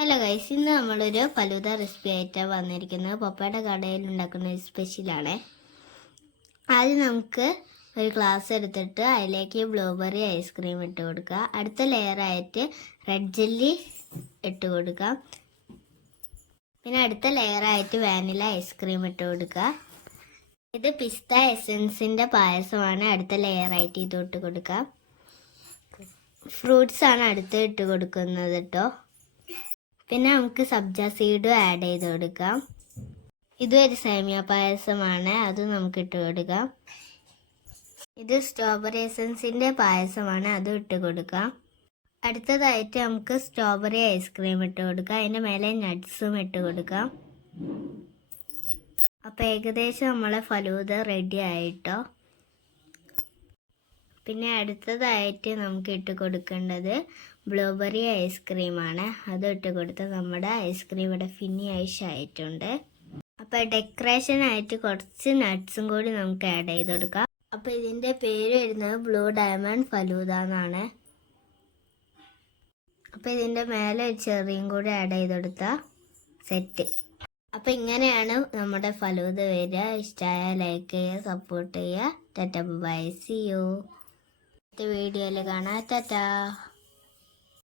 Hello guys, ഇന്ന് നമ്മളൊരു falooda recipe ആയിട്ടാണ് വന്നിരിക്കുന്നത്. പപ്പയുടെ കടയിൽ ഉണ്ടാക്കുന്ന ഒരു സ്പെഷ്യലാണ്. ആദ്യം നമുക്ക് ഒരു ഗ്ലാസ് എടുത്തിട്ട് അതിലേക്ക് ബ്ലൂബെറി ഐസ്ക്രീം ഇട്ട് കൊടുക്കുക. അടുത്ത ലെയറായിട്ട് റെഡ് ജെല്ലി ഇട്ട് കൊടുക്കുക. പിന്നെ അടുത്ത ലെയറായിട്ട് വാനില ഐസ്ക്രീം ഇട്ട് കൊടുക്കുക. ഇത് പിസ്ത എസൻസിൻ്റെ പായസമാണ്. അടുത്ത ലെയറായിട്ട് ഇത് ഇട്ട് കൊടുക്കുക. ഫ്രൂട്ട്സ് ആണ് അടുത്ത് ഇട്ട് കൊടുക്കുന്നത് കേട്ടോ. പിന്നെ നമുക്ക് സബ്ജ സീഡും ആഡ് ചെയ്ത് കൊടുക്കാം. ഇതും ഒരു സേമിയ പായസമാണ്, അതും നമുക്ക് ഇട്ട് കൊടുക്കാം. ഇത് സ്ട്രോബെറി എസൻസിൻ്റെ പായസമാണ്, അതും ഇട്ട് കൊടുക്കാം. അടുത്തതായിട്ട് നമുക്ക് സ്ട്രോബെറി ഐസ്ക്രീം ഇട്ട് കൊടുക്കാം. അതിൻ്റെ മേലെ നട്ട്സും ഇട്ട് കൊടുക്കാം. അപ്പോൾ ഏകദേശം നമ്മളെ ഫലൂദ റെഡി ആയിട്ടോ. പിന്നെ അടുത്തതായിട്ട് നമുക്ക് ഇട്ട് കൊടുക്കേണ്ടത് ബ്ലൂബെറി ഐസ്ക്രീമാണ്. അത് ഇട്ട് കൊടുത്ത് നമ്മുടെ ഐസ്ക്രീം ഇവിടെ ഫിനിഷ് ആയിട്ടുണ്ട്. അപ്പോൾ ഡെക്കറേഷനായിട്ട് കുറച്ച് നട്ട്സും കൂടി നമുക്ക് ആഡ് ചെയ്ത് കൊടുക്കാം. അപ്പോൾ ഇതിൻ്റെ പേര് വരുന്നത് ബ്ലൂ ഡയമണ്ട് ഫലൂദ എന്നാണ്. അപ്പോൾ ഇതിൻ്റെ മേലെ ഒരു ചെറിയും കൂടി ആഡ് ചെയ്ത് കൊടുത്താൽ സെറ്റ്. അപ്പോൾ ഇങ്ങനെയാണ് നമ്മുടെ ഫലൂദ വരിക. ഇഷ്ടമായ ലൈക്ക് ചെയ്യുക, സപ്പോർട്ട് ചെയ്യുക. Tata bye, see you. വീഡിയോയിൽ കാണാം. ടാറ്റാ.